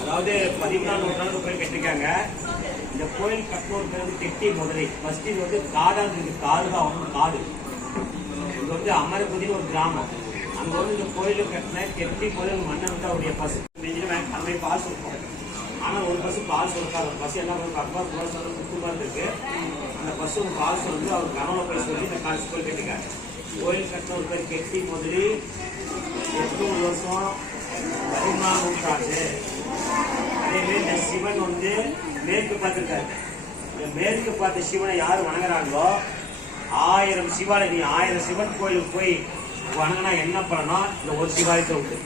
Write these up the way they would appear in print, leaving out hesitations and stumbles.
அதாவது 14ஆம் நூற்றாண்டு போய் கட்டிருக்காங்க. இந்த கோயில் கட்டணூர் பேர் வந்து கெட்டி முதலை. ஃபர்ஸ்ட் இது வந்து காடா இருக்கு, காடு தான் காடு. இது வந்து அமரபுதின்னு ஒரு கிராமம். அங்க வந்து இந்த கோயிலு கட்டின கெட்டி முதல் மண்ணை வந்து அவருடைய பசு அந்த பால் சொல்லுவோம். ஆனா ஒரு பசு பால் சொல்லிருக்காரு. ஒரு பசு என்ன பண்ணுறாங்க, சுத்தமா இருக்கு. அந்த பசு பால் சொல்லி அவர் கனவுல போய் சொல்லி இந்த காசு கோயில் கட்டிக்காரு. கோயில் கட்டணூர் பேர் கெட்டி முதலி. 800 வருஷம் 14ஆம் நூற்றாண்டு. அதேமாரி இந்த சிவன் வந்து மேற்கு பார்த்துருக்காரு. இந்த மேற்கு பார்த்த சிவனை யாரு வணங்குறாங்களோ 1000 சிவாலயம், 1000 சிவன் கோயிலுக்கு போய் வணங்கினா என்ன பண்ணணும்? இந்த ஒரு சிவாலயத்தை உண்டு.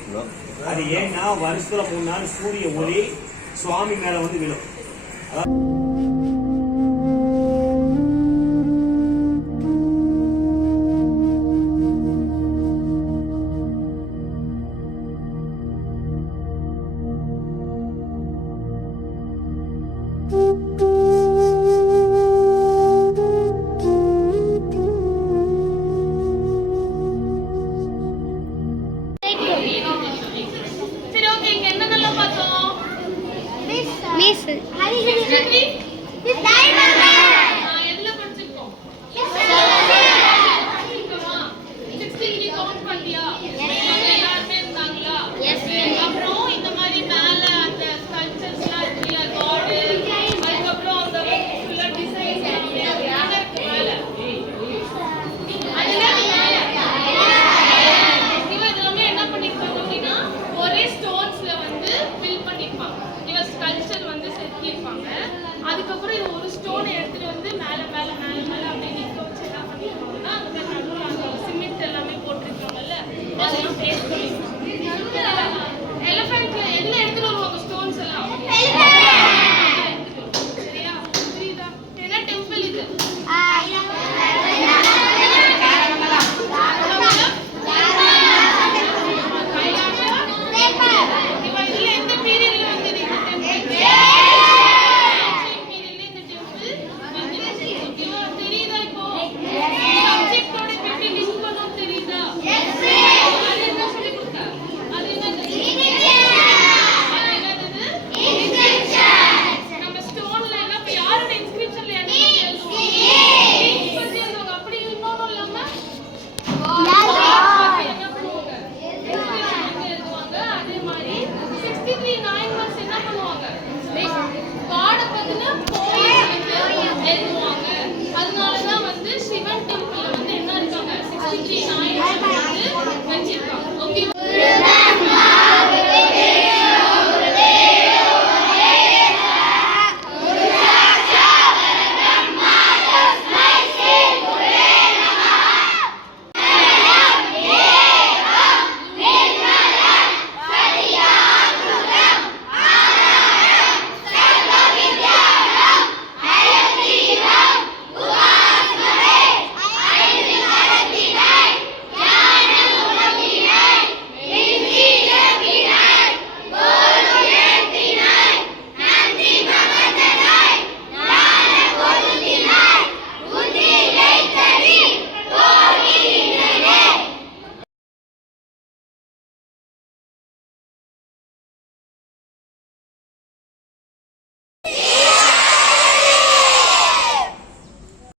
அது ஏன்னா வருஷத்துல 3 நாள் சூரிய ஒளி சுவாமி மேல வந்து விழும். அதுக்கப்புறம் இது ஒரு ஸ்டோன் எடுத்துட்டு வந்து மேல மேல மேல மேல அப்படியே நிக்க வச்சு என்ன பண்ணிருக்காங்கன்னா அந்த சிமெண்ட் எல்லாமே போட்டிருக்காங்கல்ல அதெல்லாம் பேஸ்ட் பண்ணி